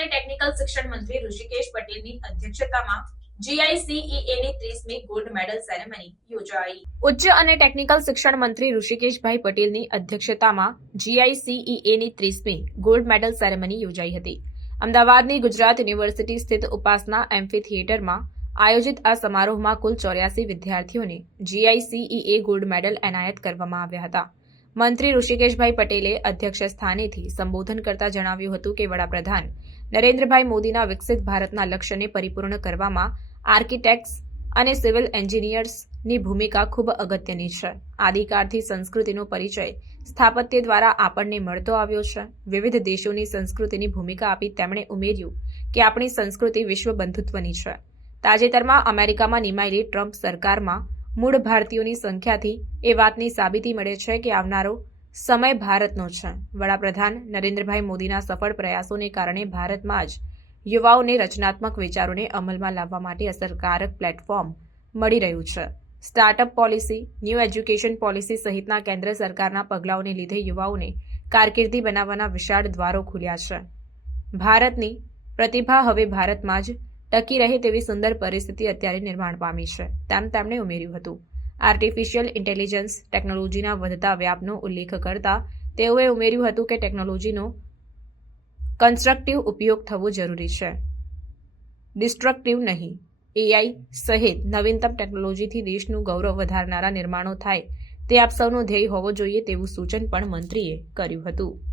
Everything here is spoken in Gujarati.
શિક્ષણ મંત્રી ઋષિકેશ પટેલની અધ્યક્ષતામાં GICEA ત્રીસમી ગોલ્ડ મેડલ સેરેમની યોજાઈ. ઉચ્ચ અને ટેકનિકલ શિક્ષણ મંત્રી ઋષિકેશભાઈ પટેલની અધ્યક્ષતામાં GICEA ત્રીસમી ગોલ્ડ મેડલ સેરેમની યોજાઈ હતી. અમદાવાદની ગુજરાત યુનિવર્સિટી સ્થિત ઉપાસના એમ્ફી થિયેટરમાં આયોજિત આ સમારોહમાં કુલ ચોર્યાસી વિદ્યાર્થીઓને જીઆઈસીઈએ ગોલ્ડ મેડલ એનાયત કરવામાં આવ્યા હતા. મંત્રી ઋષિકેશભાઈ પટેલે અધ્યક્ષ સ્થાનેથી સંબોધન કરતા જણાવ્યું હતું કે, વડાપ્રધાન, નરેન્દ્રભાઈ મોદીના વિકસિત ભારતના લક્ષ્યને પરિપૂર્ણ કરવામાં આર્કિટેક્ટ્સ અને સિવિલ એન્જિનિયર્સની ભૂમિકા ખૂબ અગત્યની છે. આદિકાળથી સંસ્કૃતિનો પરિચય સ્થાપત્ય દ્વારા આપણને મળતો આવ્યો છે. વિવિધ દેશોની સંસ્કૃતિની ભૂમિકા આપી તેમણે ઉમેર્યું કે, આપણી સંસ્કૃતિ વિશ્વ બંધુત્વની છે. તાજેતરમાં અમેરિકામાં નિમાયેલી ટ્રમ્પ સરકારમાં મૂળ ભારતીયોની સંખ્યાથી એ વાતની સાબિતી મળે છે કે આવનારો સમય ભારતનો છે. વડાપ્રધાન નરેન્દ્રભાઈ મોદીના સફળ પ્રયાસોને કારણે ભારતમાં જ યુવાઓને રચનાત્મક વિચારોને અમલમાં લાવવા માટે અસરકારક પ્લેટફોર્મ મળી રહ્યું છે. Startup policy, new education policy સહિતના કેન્દ્ર સરકારના પગલાઓને લીધે યુવાઓને કારકિર્દી બનાવવાના વિશાળ દ્વારો ખુલ્યા છે. ભારતની પ્રતિભા હવે ભારતમાં જ ટકી રહે તેવી સુંદર પરિસ્થિતિ અત્યારે નિર્માણ પામી છે. તેમ તેમણે ઉમેર્યું હતું. આર્ટિફિશિયલ ઇન્ટેલિજન્સ ટેકનોલોજીના વધતા વ્યાપનો ઉલ્લેખ કરતા તેઓએ ઉમેર્યું હતું કે ટેકનોલોજીનો કન્સ્ટ્રક્ટિવ ઉપયોગ થવો જરૂરી છે. ડિસ્ટ્રક્ટિવ નહીં. એઆઈ સહિત નવીનતમ ટેકનોલોજીથી દેશનું ગૌરવ વધારનારા નિર્માણો થાય તે આપ સૌનો ધ્યેય હોવો જોઈએ તેવું સૂચન પણ મંત્રીએ કર્યું હતું.